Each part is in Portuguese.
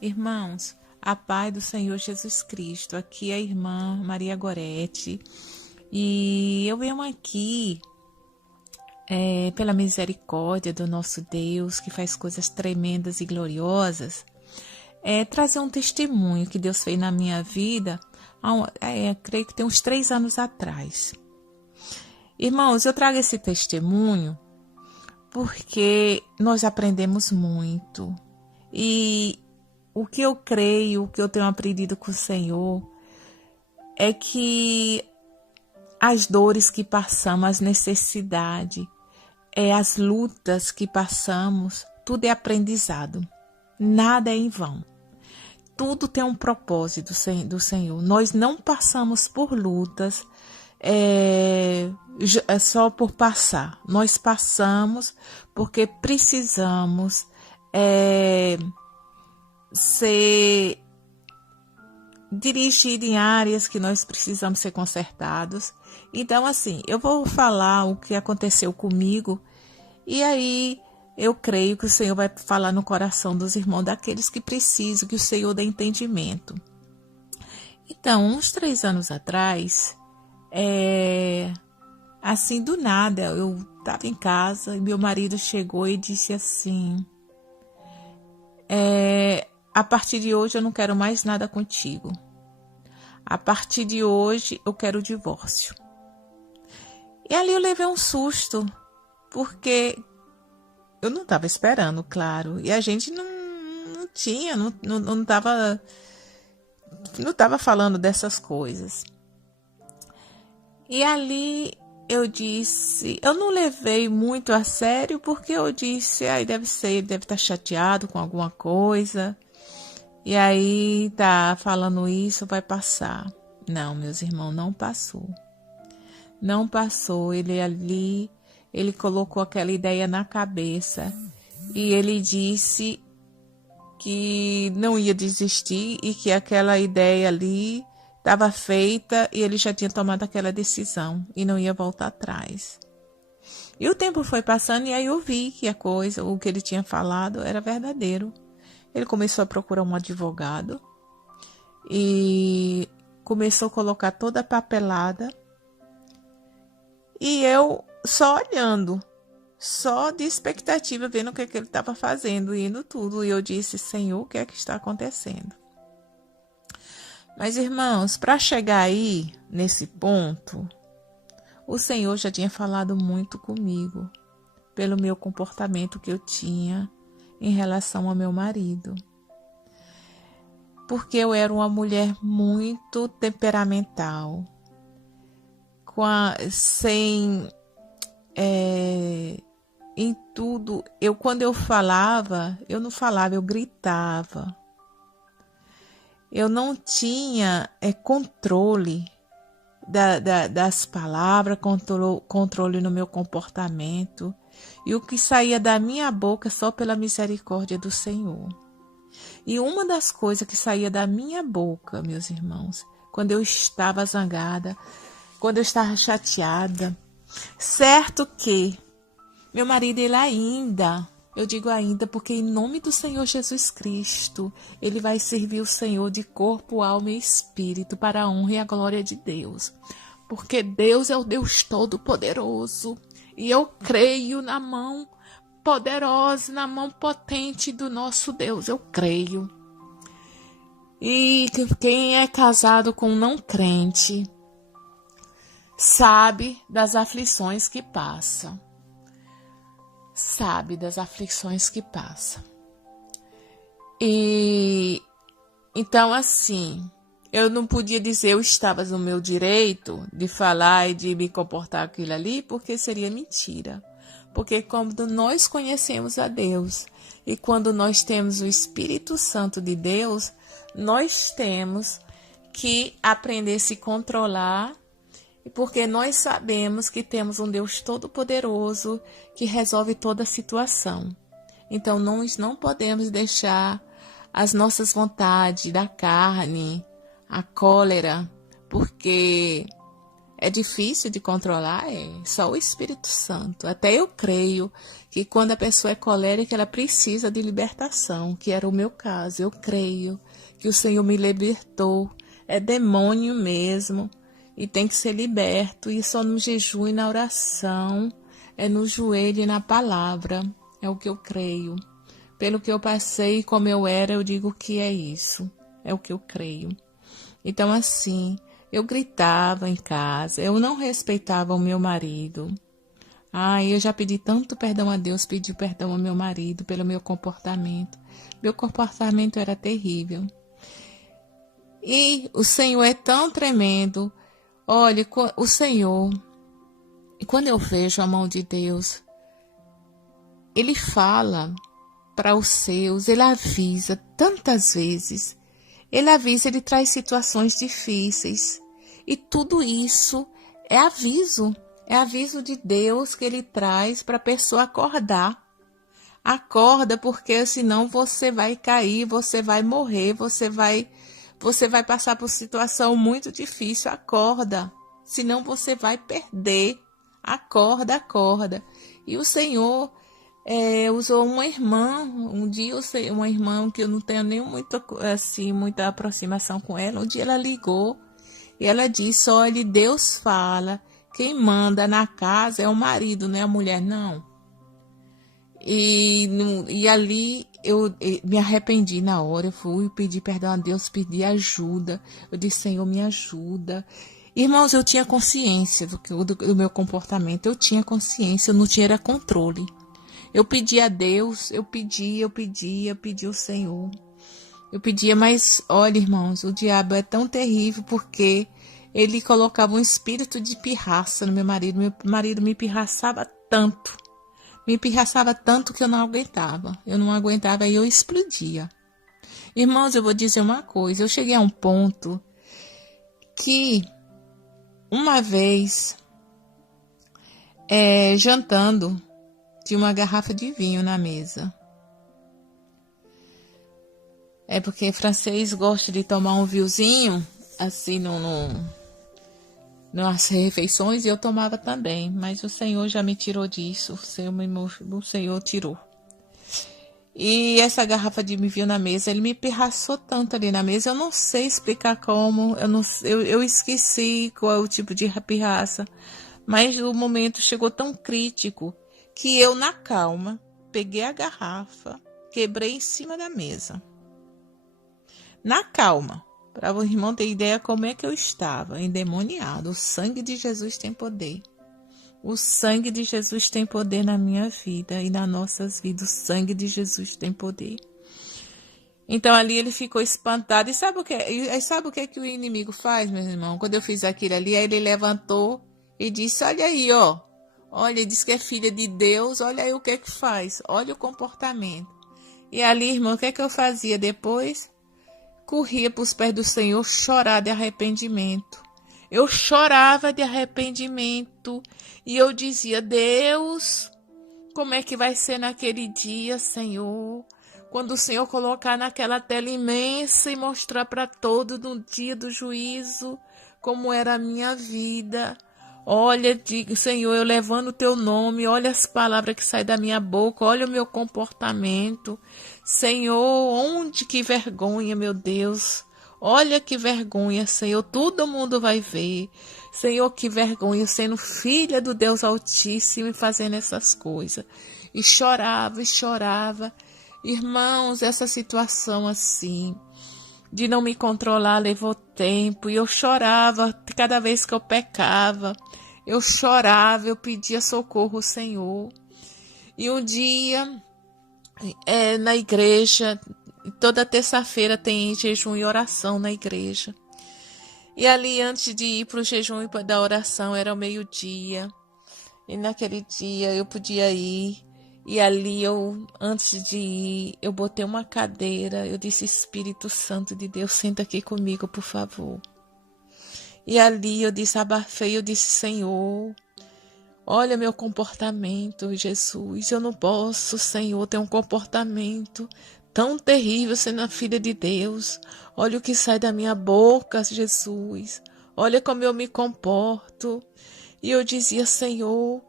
Irmãos, a paz do Senhor Jesus Cristo. Aqui é a irmã Maria Gorete. E eu venho aqui, pela misericórdia do nosso Deus, que faz coisas tremendas e gloriosas, trazer um testemunho que Deus fez na minha vida, creio que tem uns 3 anos atrás. Irmãos, eu trago esse testemunho porque nós aprendemos muito. E o que eu creio, o que eu tenho aprendido com o Senhor, é que as dores que passamos, as necessidades, as lutas que passamos, tudo é aprendizado. Nada é em vão. Tudo tem um propósito do Senhor. Nós não passamos por lutas só por passar. Nós passamos porque precisamos ser dirigido em áreas que nós precisamos ser consertados. Então, assim, eu vou falar o que aconteceu comigo e aí eu creio que o Senhor vai falar no coração dos irmãos, daqueles que precisam, que o Senhor dê entendimento. Então, uns 3 anos atrás, assim, do nada, eu estava em casa e meu marido chegou e disse assim: a partir de hoje eu não quero mais nada contigo. A partir de hoje eu quero o divórcio. E ali eu levei um susto, porque eu não estava esperando, claro. E a gente não estava falando dessas coisas. E ali eu disse, eu não levei muito a sério, porque eu disse, ele deve estar chateado com alguma coisa. E aí tá falando isso, vai passar. Não, meus irmãos, não passou. Não passou. Ele colocou aquela ideia na cabeça e ele disse que não ia desistir e que aquela ideia ali estava feita e ele já tinha tomado aquela decisão e não ia voltar atrás. E o tempo foi passando e aí eu vi que o que ele tinha falado era verdadeiro. Ele começou a procurar um advogado e começou a colocar toda a papelada. E eu só olhando, só de expectativa, vendo o que ele estava fazendo, indo tudo. E eu disse, Senhor, o que é que está acontecendo? Mas, irmãos, para chegar aí, nesse ponto, o Senhor já tinha falado muito comigo, pelo meu comportamento que eu tinha em relação ao meu marido. Porque eu era uma mulher muito temperamental, em tudo. Quando eu falava, eu não falava, eu gritava. Eu não tinha controle das palavras, controle no meu comportamento. E o que saía da minha boca só pela misericórdia do Senhor. E uma das coisas que saía da minha boca, meus irmãos, quando eu estava zangada, quando eu estava chateada, certo que meu marido, eu digo ainda, porque em nome do Senhor Jesus Cristo, ele vai servir o Senhor de corpo, alma e espírito para a honra e a glória de Deus. Porque Deus é o Deus Todo-Poderoso. E eu creio na mão poderosa, na mão potente do nosso Deus. Eu creio. E quem é casado com um não crente sabe das aflições que passa. Sabe das aflições que passa. E então, assim, eu não podia dizer eu estava no meu direito de falar e de me comportar aquilo ali, porque seria mentira. Porque quando nós conhecemos a Deus e quando nós temos o Espírito Santo de Deus, nós temos que aprender a se controlar, porque nós sabemos que temos um Deus Todo-Poderoso que resolve toda situação. Então, nós não podemos deixar as nossas vontades da carne, a cólera, porque É difícil de controlar? É só o Espírito Santo. Até eu creio que quando a pessoa é colérica, ela precisa de libertação, que era o meu caso. Eu creio que o Senhor me libertou. É demônio mesmo e tem que ser liberto. E só no jejum e na oração, é no joelho e na palavra. É o que eu creio. Pelo que eu passei, como eu era, eu digo que é isso. É o que eu creio. Então, assim, eu gritava em casa, eu não respeitava o meu marido. Eu já pedi tanto perdão a Deus, pedi perdão ao meu marido pelo meu comportamento. Meu comportamento era terrível. E o Senhor é tão tremendo. Olha, o Senhor, e quando eu vejo a mão de Deus, Ele fala para os seus, Ele avisa tantas vezes. Ele avisa, Ele traz situações difíceis. E tudo isso é aviso de Deus que Ele traz para a pessoa acordar. Acorda, porque senão você vai cair, você vai morrer, você vai passar por situação muito difícil. Acorda, senão você vai perder. Acorda, acorda. E o Senhor usou uma irmã, um dia uma irmã que eu não tenho nem muita aproximação com ela, um dia ela ligou e ela disse, olha, Deus fala, quem manda na casa é o marido, não é a mulher, não. E ali eu me arrependi na hora, eu fui pedir perdão a Deus, pedi ajuda, eu disse, Senhor, me ajuda. Irmãos, eu tinha consciência do meu comportamento, eu tinha consciência, eu não tinha controle. Eu pedi a Deus, eu pedi ao Senhor. Eu pedia, mas olha, irmãos, o diabo é tão terrível porque ele colocava um espírito de pirraça no meu marido. Meu marido me pirraçava tanto que eu não aguentava. Eu não aguentava e eu explodia. Irmãos, eu vou dizer uma coisa, eu cheguei a um ponto que uma vez, jantando, tinha uma garrafa de vinho na mesa. É porque francês gosta de tomar um vinhozinho, assim, nas refeições, e eu tomava também. Mas o Senhor já me tirou disso, o Senhor tirou. E essa garrafa de vinho na mesa, ele me pirraçou tanto ali na mesa, eu não sei explicar como, eu esqueci qual é o tipo de pirraça. Mas o momento chegou tão crítico que eu, na calma, peguei a garrafa, quebrei em cima da mesa. Na calma, para o irmão ter ideia como é que eu estava, endemoniado. O sangue de Jesus tem poder. O sangue de Jesus tem poder na minha vida e nas nossas vidas. O sangue de Jesus tem poder. Então ali ele ficou espantado. E sabe o que o inimigo faz, meu irmão? Quando eu fiz aquilo ali, aí ele levantou e disse, olha aí, ó. Olha, ele disse que é filha de Deus, olha aí o que faz. Olha o comportamento. E ali, irmão, o que eu fazia depois? Corria para os pés do Senhor chorar de arrependimento. Eu chorava de arrependimento e eu dizia, Deus, como é que vai ser naquele dia, Senhor? Quando o Senhor colocar naquela tela imensa e mostrar para todos no dia do juízo como era a minha vida. Olha, Senhor, eu levando o teu nome, olha as palavras que saem da minha boca, olha o meu comportamento. Senhor, onde que vergonha, meu Deus. Olha que vergonha, Senhor, todo mundo vai ver. Senhor, que vergonha, sendo filha do Deus Altíssimo e fazendo essas coisas. E chorava, e chorava. Irmãos, essa situação assim, de não me controlar, levou tempo. E eu chorava cada vez que eu pecava. Eu chorava, eu pedia socorro ao Senhor. E um dia, na igreja, toda terça-feira tem jejum e oração na igreja. E ali, antes de ir para o jejum e da oração, era o meio-dia. E naquele dia eu podia ir. E ali, antes de ir, eu botei uma cadeira. Eu disse, Espírito Santo de Deus, senta aqui comigo, por favor. E ali eu disse, abafei, eu disse, Senhor, olha meu comportamento, Jesus. Eu não posso, Senhor, ter um comportamento tão terrível sendo a filha de Deus. Olha o que sai da minha boca, Jesus. olha como eu me comporto. E eu dizia, Senhor,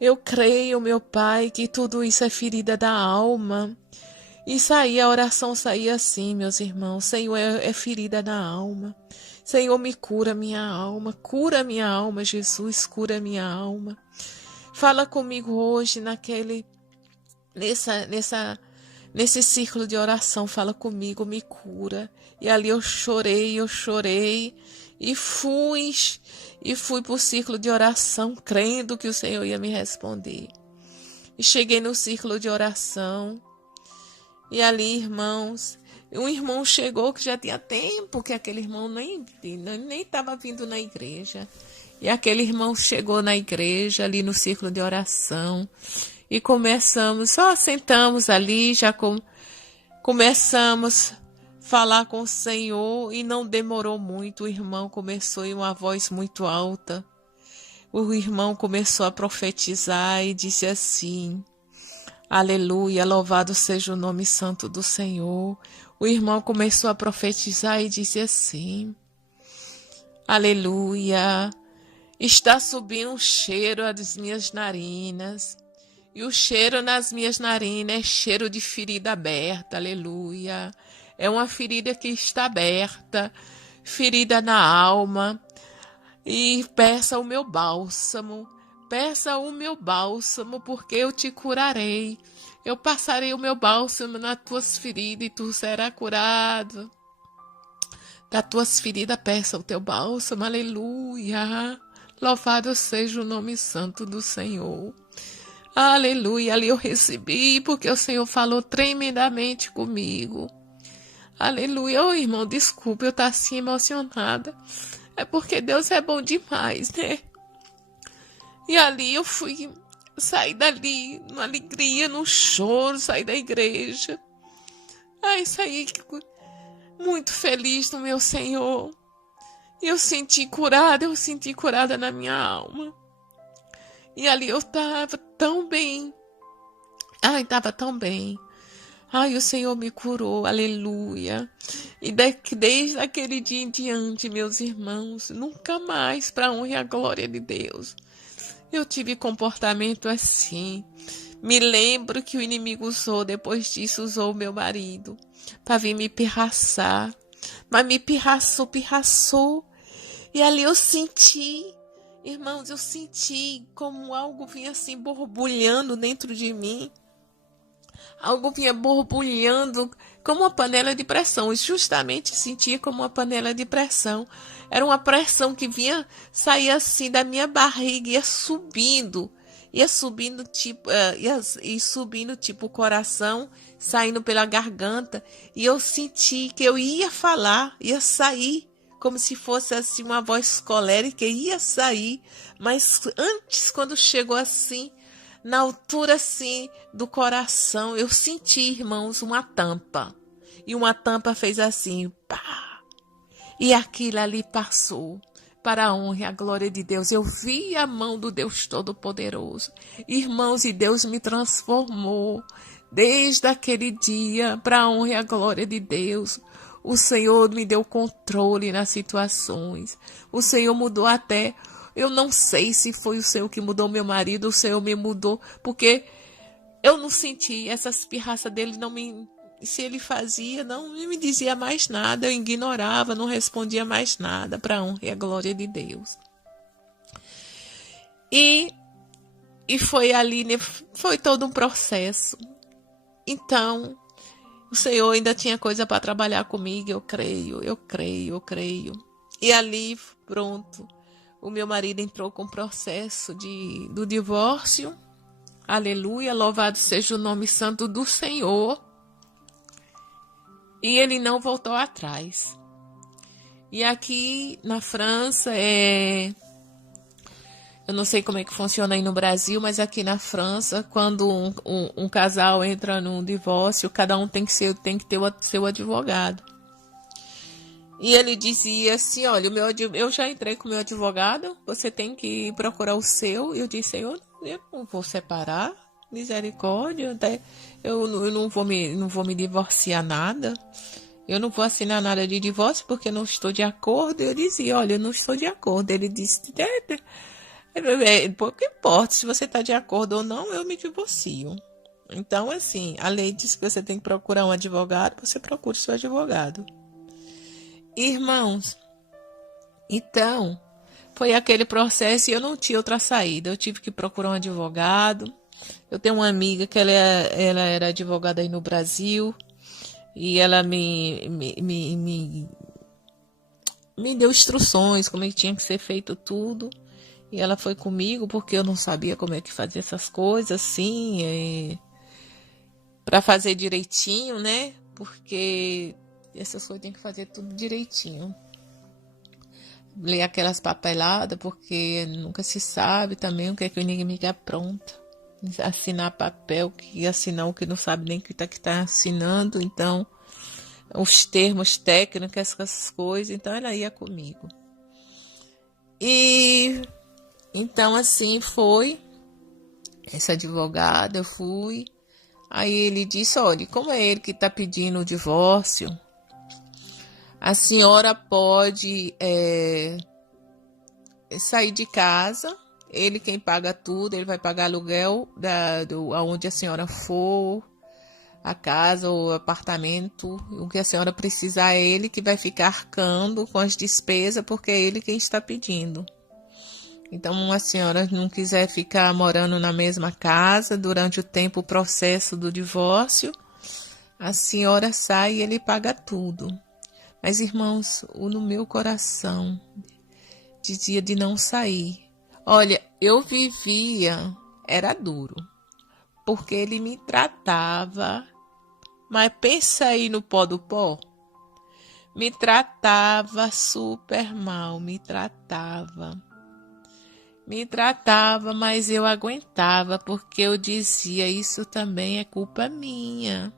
eu creio, meu Pai, que tudo isso é ferida da alma. E saía, a oração saía assim, meus irmãos, Senhor, é ferida da alma. Senhor, me cura minha alma, Jesus, cura minha alma. Fala comigo hoje nesse círculo de oração, fala comigo, me cura. E ali eu chorei e fui para o círculo de oração, crendo que o Senhor ia me responder. E cheguei no círculo de oração e ali, irmãos, um irmão chegou que já tinha tempo que aquele irmão nem estava vindo na igreja. E aquele irmão chegou na igreja, ali no círculo de oração, e só sentamos ali, começamos a falar com o Senhor, e não demorou muito, o irmão começou em uma voz muito alta. O irmão começou a profetizar e disse assim, aleluia, louvado seja o nome santo do Senhor. O irmão começou a profetizar e disse assim, aleluia, está subindo um cheiro às minhas narinas, e o cheiro nas minhas narinas é cheiro de ferida aberta, aleluia. É uma ferida que está aberta, ferida na alma, e peça o meu bálsamo, porque eu te curarei. Eu passarei o meu bálsamo nas tuas feridas e tu serás curado. Das tuas feridas peça o teu bálsamo, aleluia. Louvado seja o nome santo do Senhor. Aleluia, ali eu recebi, porque o Senhor falou tremendamente comigo. Aleluia, irmão, desculpa eu estar assim emocionada. É porque Deus é bom demais, né? E ali eu saí dali, numa alegria, num choro, saí da igreja. Saí muito feliz no meu Senhor. Eu senti curada na minha alma. E ali eu estava tão bem. Estava tão bem. O Senhor me curou, aleluia. E desde aquele dia em diante, meus irmãos, nunca mais, para a honra e a glória de Deus, eu tive comportamento assim. Me lembro que o inimigo depois disso, usou o meu marido para vir me pirraçar. Mas me pirraçou. E ali eu senti, irmãos, como algo vinha assim borbulhando dentro de mim. Algo vinha borbulhando como uma panela de pressão. E justamente sentia como uma panela de pressão. Era uma pressão que saía assim da minha barriga, ia subindo tipo o coração, saindo pela garganta. E eu senti que eu ia falar, ia sair, como se fosse assim uma voz colérica, ia sair. Mas antes, quando chegou assim, na altura assim do coração, eu senti, irmãos, uma tampa. E uma tampa fez assim, pá! E aquilo ali passou. Para a honra e a glória de Deus, eu vi a mão do Deus Todo-Poderoso. Irmãos, e Deus me transformou. Desde aquele dia, para a honra e a glória de Deus, o Senhor me deu controle nas situações. O Senhor mudou até. Eu não sei se foi o Senhor que mudou meu marido, o Senhor me mudou, porque eu não senti essas pirraças dele, se ele fazia, não me dizia mais nada, eu ignorava, não respondia mais nada, para a honra e a glória de Deus. E foi ali, né, foi todo um processo. Então, o Senhor ainda tinha coisa para trabalhar comigo, eu creio. E ali, pronto, o meu marido entrou com o processo do divórcio. Aleluia, louvado seja o nome santo do Senhor. E ele não voltou atrás. E aqui na França, eu não sei como é que funciona aí no Brasil, mas aqui na França, quando um casal entra num divórcio, cada um tem que ter o seu advogado. E ele dizia assim, olha, eu já entrei com o meu advogado, você tem que procurar o seu. E eu disse, eu não vou separar, misericórdia, eu não vou me divorciar nada. eu não vou assinar nada de divórcio porque eu não estou de acordo. Eu dizia, olha, eu não estou de acordo. Ele disse, pouco importa se você está de acordo ou não, eu me divorcio. Então, assim, a lei diz que você tem que procurar um advogado, você procura o seu advogado. Irmãos, então, foi aquele processo e eu não tinha outra saída. Eu tive que procurar um advogado. Eu tenho uma amiga que ela era advogada aí no Brasil e ela me deu instruções como é que tinha que ser feito tudo. E ela foi comigo porque eu não sabia como é que fazia essas coisas assim, para fazer direitinho, né? Porque essas coisas tem que fazer tudo direitinho. Ler aquelas papeladas, porque nunca se sabe também o que é que o inimigo apronta. Assinar papel, que assinar o que não sabe nem o que tá assinando. Então, os termos técnicos, essas coisas. Então, ela ia comigo. E então, assim, foi. Essa advogada, eu fui. Aí ele disse, olha, como é ele que está pedindo o divórcio, a senhora pode sair de casa, ele quem paga tudo, ele vai pagar aluguel aonde a senhora for, a casa ou apartamento, o que a senhora precisar é ele que vai ficar arcando com as despesas, porque é ele quem está pedindo. Então, a senhora não quiser ficar morando na mesma casa durante o processo do divórcio, a senhora sai e ele paga tudo. Mas, irmãos, no meu coração dizia de não sair. Olha, eu vivia, era duro, porque ele me tratava, mas pensa aí no pó do pó, me tratava super mal, me tratava, mas eu aguentava, porque eu dizia, isso também é culpa minha.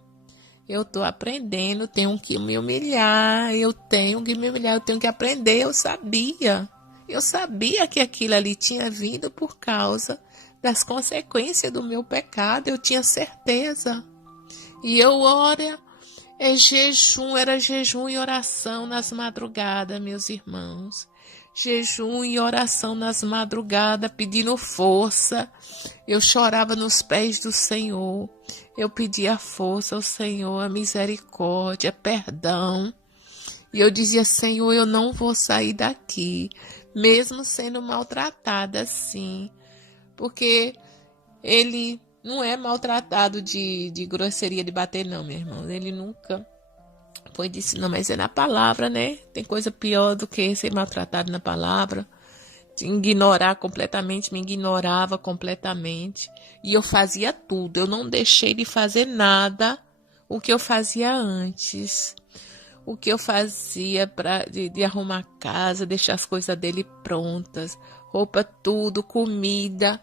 Eu tô aprendendo, tenho que me humilhar, eu tenho que aprender, eu sabia. Eu sabia que aquilo ali tinha vindo por causa das consequências do meu pecado, eu tinha certeza. E eu ora, era jejum e oração nas madrugadas, meus irmãos. Jejum e oração nas madrugadas, pedindo força. Eu chorava nos pés do Senhor. Eu pedia força ao Senhor, a misericórdia, perdão. E eu dizia, Senhor, eu não vou sair daqui, mesmo sendo maltratada assim. Porque ele não é maltratado de grosseria, de bater, não, meu irmão. Ele nunca foi disso, não, mas é na palavra, né? Tem coisa pior do que ser maltratado na palavra. Ignorar completamente, me ignorava completamente. E eu fazia tudo, eu não deixei de fazer nada o que eu fazia antes. O que eu fazia de arrumar a casa, deixar as coisas dele prontas, roupa, tudo, comida,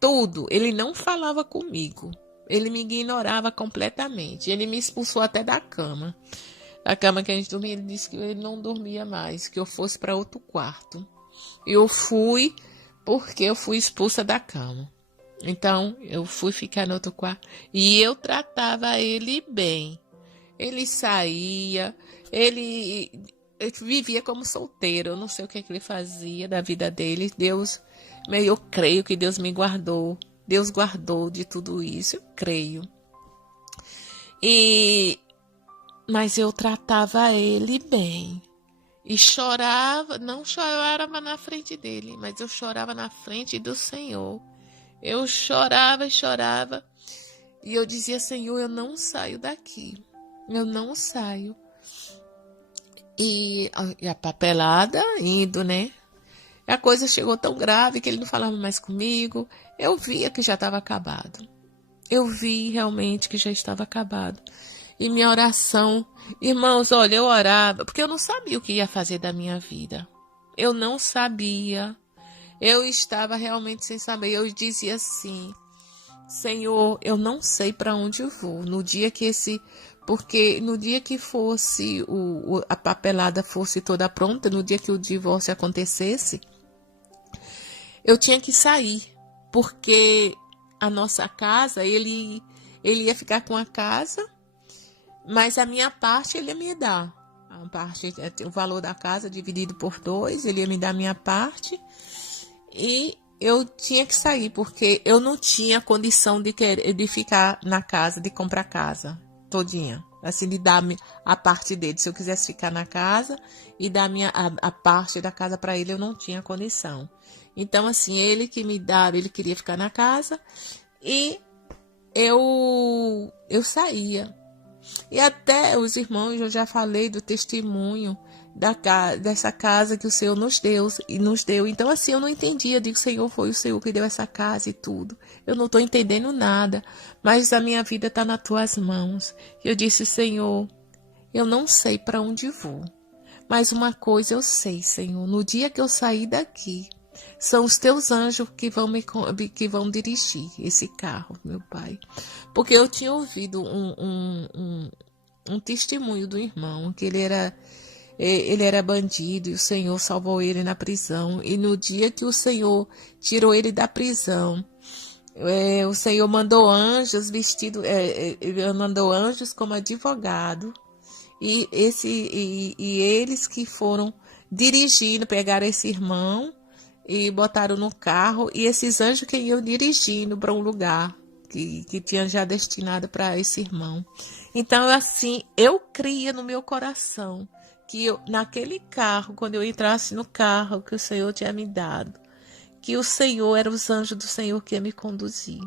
tudo. Ele não falava comigo, ele me ignorava completamente. Ele me expulsou até da cama. A cama que a gente dormia, ele disse que ele não dormia mais, que eu fosse para outro quarto. Eu fui porque eu fui expulsa da cama. Então, eu fui ficar no outro quarto e eu tratava ele bem. Ele saía, ele vivia como solteiro. Eu não sei o que ele fazia da vida dele. Eu creio que Deus me guardou. Deus guardou de tudo isso, eu creio. Mas eu tratava ele bem. E chorava, não chorava na frente dele, mas eu chorava na frente do Senhor. Eu chorava e chorava. E eu dizia, Senhor, eu não saio daqui. Eu não saio. E a papelada indo, né? A coisa chegou tão grave que ele não falava mais comigo. Eu via que já estava acabado. Eu vi realmente que já estava acabado. E minha oração, irmãos, olha, eu orava, porque eu não sabia o que ia fazer da minha vida. Eu não sabia. Eu estava realmente sem saber. Eu dizia assim, Senhor, eu não sei para onde eu vou. Porque no dia que fosse a papelada fosse toda pronta, no dia que o divórcio acontecesse, eu tinha que sair, porque a nossa casa, ele ia ficar com a casa, mas a minha parte ele ia me dar. A parte, o valor da casa dividido por 2, ele ia me dar a minha parte. E eu tinha que sair, porque eu não tinha condição de ficar na casa, de comprar casa todinha. Assim, de dar a parte dele. Se eu quisesse ficar na casa e dar a parte da casa para ele, eu não tinha condição. Então, assim, ele que me dava, ele queria ficar na casa e eu saía. E até os irmãos, eu já falei do testemunho dessa casa que o Senhor nos deu, e nos deu. Então, assim, eu não entendia. Eu digo, Senhor, foi o Senhor que deu essa casa e tudo. Eu não estou entendendo nada, mas a minha vida está nas tuas mãos. Eu disse, Senhor, eu não sei para onde vou, mas uma coisa eu sei, Senhor, no dia que eu sair daqui, são os teus anjos que vão dirigir esse carro, meu Pai. Porque eu tinha ouvido um testemunho do irmão, que ele era bandido e o Senhor salvou ele na prisão. E no dia que o Senhor tirou ele da prisão, o Senhor mandou anjos mandou anjos como advogado. E eles que foram dirigindo, pegaram esse irmão e botaram no carro, e esses anjos que iam dirigindo para um lugar que tinha já destinado para esse irmão. Então, assim, eu cria no meu coração que naquele carro, quando eu entrasse no carro que o Senhor tinha me dado, que o Senhor era os anjos do Senhor que ia me conduzir.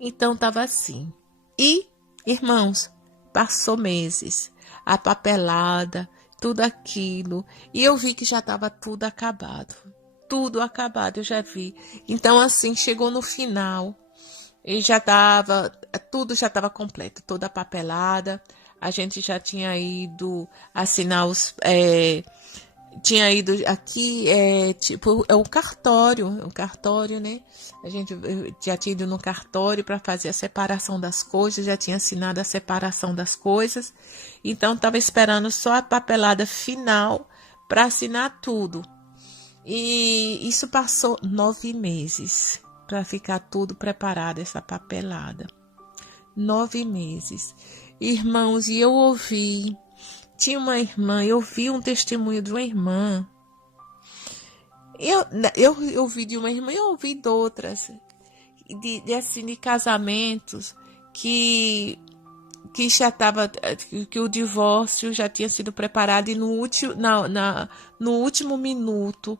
Então, estava assim. E, irmãos, passou meses, a papelada, tudo aquilo, e eu vi que já estava tudo acabado, eu já vi. Então, assim, chegou no final, e tudo já estava completo, toda a papelada, a gente já tinha ido assinar tinha ido aqui, tipo, é o cartório, né? A gente já tinha ido no cartório para fazer a separação das coisas, já tinha assinado a separação das coisas, então estava esperando só a papelada final para assinar tudo. E isso passou 9 meses para ficar tudo preparado, essa papelada. 9 meses. Irmãos, e eu ouvi. Tinha uma irmã, eu vi um testemunho de uma irmã. Eu ouvi de uma irmã, eu ouvi de outras, de casamentos que já estava, que o divórcio já tinha sido preparado e no último minuto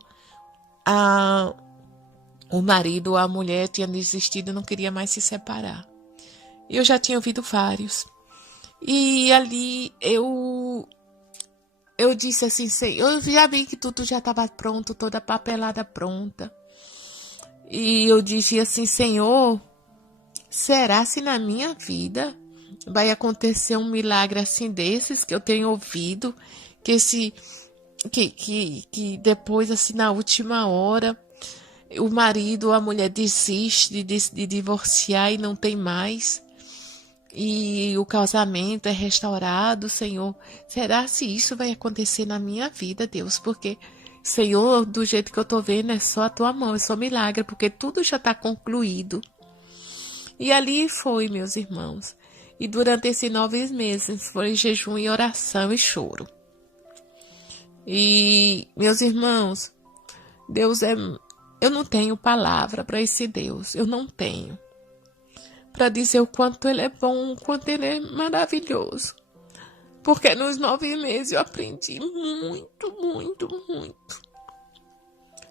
o marido ou a mulher tinha desistido e não queria mais se separar. Eu já tinha ouvido vários. E ali eu disse assim, eu já vi que tudo já estava pronto, toda a papelada pronta. E eu disse assim, Senhor, será se na minha vida vai acontecer um milagre assim desses que eu tenho ouvido, que depois, assim, na última hora, o marido ou a mulher desiste de divorciar e não tem mais, e o casamento é restaurado, Senhor. Será se isso vai acontecer na minha vida, Deus? Porque, Senhor, do jeito que eu tô vendo, é só a tua mão, é só milagre, porque tudo já está concluído. E ali foi, meus irmãos. E durante esses 9 meses foi jejum e oração e choro. E, meus irmãos, Deus eu não tenho palavra para esse Deus, eu não tenho. Para dizer o quanto Ele é bom, o quanto Ele é maravilhoso. Porque nos 9 meses eu aprendi muito, muito, muito.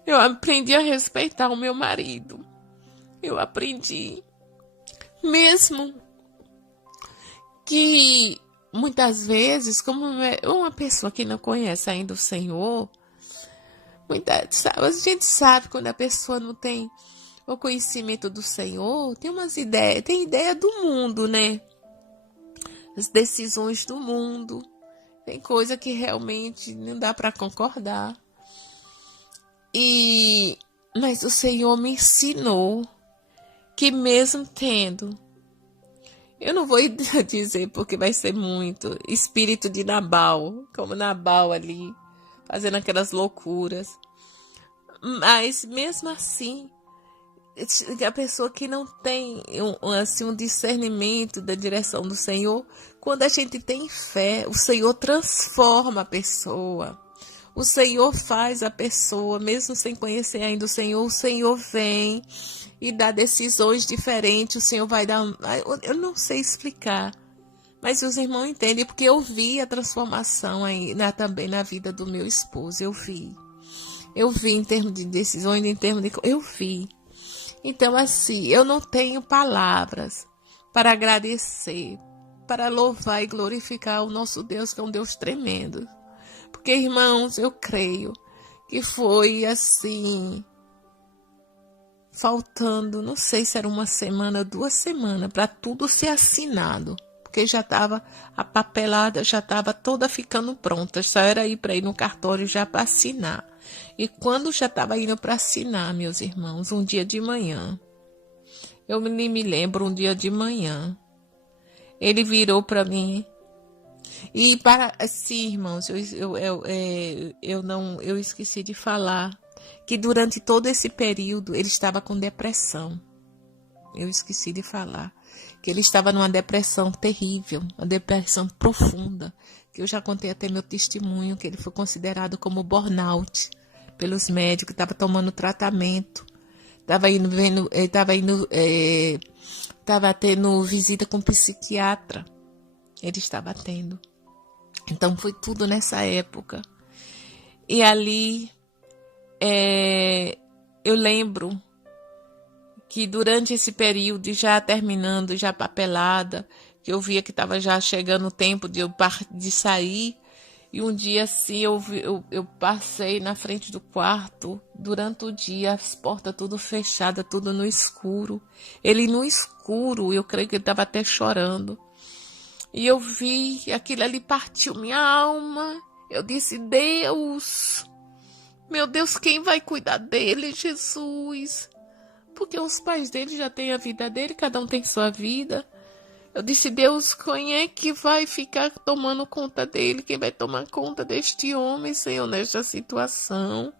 Eu aprendi a respeitar o meu marido. Eu aprendi, mesmo que muitas vezes, como uma pessoa que não conhece ainda o Senhor, a gente sabe quando a pessoa não tem o conhecimento do Senhor, tem ideia do mundo, né? As decisões do mundo, tem coisa que realmente não dá para concordar. Mas o Senhor me ensinou que mesmo tendo, eu não vou dizer porque vai ser muito, espírito de Nabal, como Nabal ali, fazendo aquelas loucuras. Mas mesmo assim, a pessoa que não tem um discernimento da direção do Senhor, Quando a gente tem fé, o Senhor transforma a pessoa. O Senhor faz a pessoa, mesmo sem conhecer ainda o Senhor vem e dá decisões diferentes. O Senhor vai dar... Eu não sei explicar, mas os irmãos entendem, porque eu vi a transformação aí, também na vida do meu esposo. Eu vi em termos de decisões, eu vi. Então, assim, eu não tenho palavras para agradecer, para louvar e glorificar o nosso Deus, que é um Deus tremendo. Porque, irmãos, eu creio que foi assim, faltando, não sei se era uma semana, 2 semanas, para tudo ser assinado. Porque já estava, a papelada já estava toda ficando pronta, só era ir para ir no cartório já para assinar. E quando já estava indo para assinar, meus irmãos, um dia de manhã, eu nem me lembro, um dia de manhã, ele virou para mim. E sim, irmãos, eu esqueci de falar que durante todo esse período ele estava com depressão. Eu esqueci de falar que ele estava numa depressão terrível, uma depressão profunda, que eu já contei até meu testemunho, que ele foi considerado como burnout pelos médicos, estava tomando tratamento, estava tendo visita com psiquiatra, ele estava tendo. Então foi tudo nessa época. E ali eu lembro que durante esse período, já terminando, já papelada, que eu via que estava já chegando o tempo de sair, e um dia assim eu passei na frente do quarto, durante o dia, as portas tudo fechadas, tudo no escuro. Ele no escuro, eu creio que ele estava até chorando. E eu vi, aquilo ali partiu minha alma. Eu disse, Deus, meu Deus, quem vai cuidar dele, Jesus? Porque os pais dele já têm a vida dele, cada um tem sua vida. Eu disse, Deus, quem é que vai ficar tomando conta dele? Quem vai tomar conta deste homem, Senhor, nesta situação?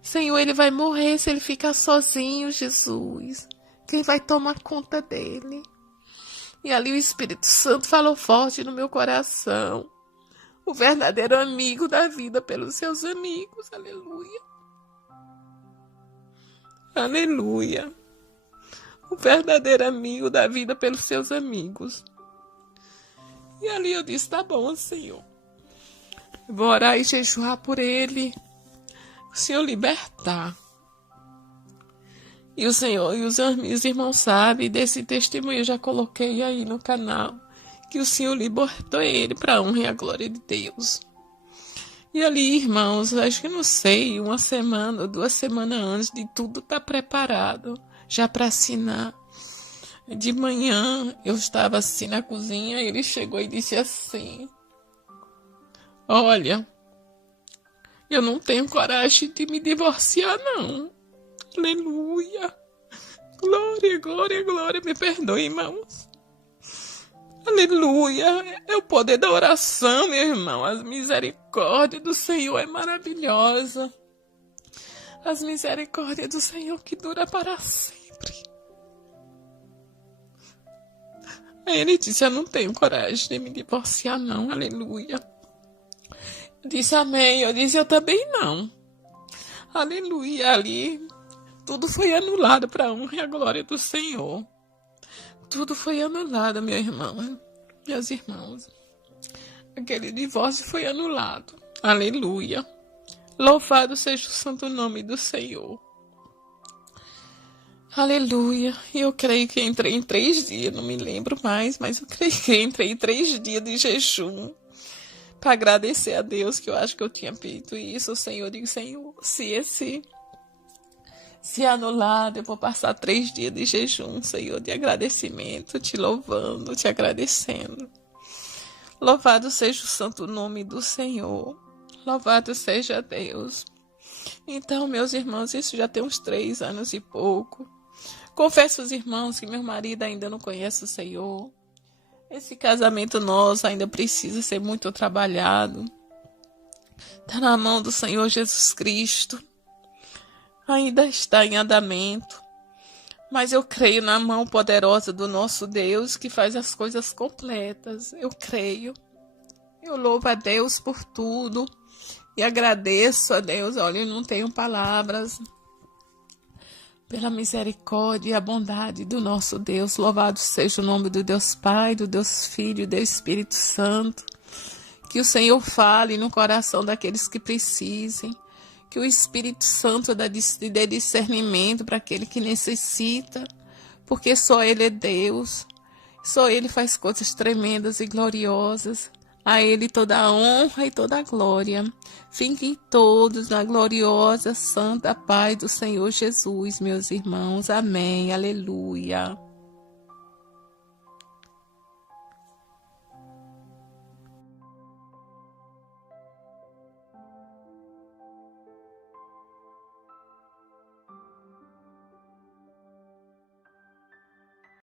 Senhor, ele vai morrer se ele ficar sozinho, Jesus. Quem vai tomar conta dele? E ali o Espírito Santo falou forte no meu coração. O verdadeiro amigo da vida pelos seus amigos. Aleluia. Aleluia. O verdadeiro amigo da vida pelos seus amigos. E ali eu disse, tá bom, Senhor. Vou orar e jejuar por ele. O Senhor libertar. E o Senhor, e os meus irmãos sabem desse testemunho, eu já coloquei aí no canal, que o Senhor libertou ele para a honra e a glória de Deus. E ali, irmãos, acho que não sei, 1 semana, 2 semanas antes de tudo estar preparado, já para assinar. De manhã, eu estava assim na cozinha, ele chegou e disse assim, olha, eu não tenho coragem de me divorciar, não. Aleluia. Glória, glória, glória. Me perdoe, irmãos. Aleluia. É o poder da oração, meu irmão. A misericórdia do Senhor é maravilhosa. As misericórdias do Senhor que dura para sempre. Aí ele disse, eu não tenho coragem de me divorciar, não. Aleluia. Eu disse, amém. Eu disse, eu também não. Aleluia. Ali... tudo foi anulado para a honra e a glória do Senhor. Tudo foi anulado, meu irmão, meus irmãos. Aquele divórcio foi anulado. Aleluia. Louvado seja o santo nome do Senhor. Aleluia. E eu creio que entrei em 3 dias, não me lembro mais, mas eu creio que entrei em 3 dias de jejum para agradecer a Deus, que eu acho que eu tinha feito isso. O Senhor, digo, Senhor, se anulado, eu vou passar 3 dias de jejum, Senhor, de agradecimento, te louvando, te agradecendo. Louvado seja o santo nome do Senhor. Louvado seja Deus. Então, meus irmãos, isso já tem uns 3 anos e pouco. Confesso aos irmãos que meu marido ainda não conhece o Senhor. Esse casamento nosso ainda precisa ser muito trabalhado. Está na mão do Senhor Jesus Cristo. Ainda está em andamento. Mas eu creio na mão poderosa do nosso Deus que faz as coisas completas. Eu creio. Eu louvo a Deus por tudo e agradeço a Deus. Olha, eu não tenho palavras pela misericórdia e a bondade do nosso Deus. Louvado seja o nome do Deus Pai, do Deus Filho e do Espírito Santo. Que o Senhor fale no coração daqueles que precisem. Que o Espírito Santo dê discernimento para aquele que necessita. Porque só Ele é Deus. Só Ele faz coisas tremendas e gloriosas. A Ele toda a honra e toda a glória. Fiquem todos na gloriosa, santa paz do Senhor Jesus, meus irmãos. Amém. Aleluia.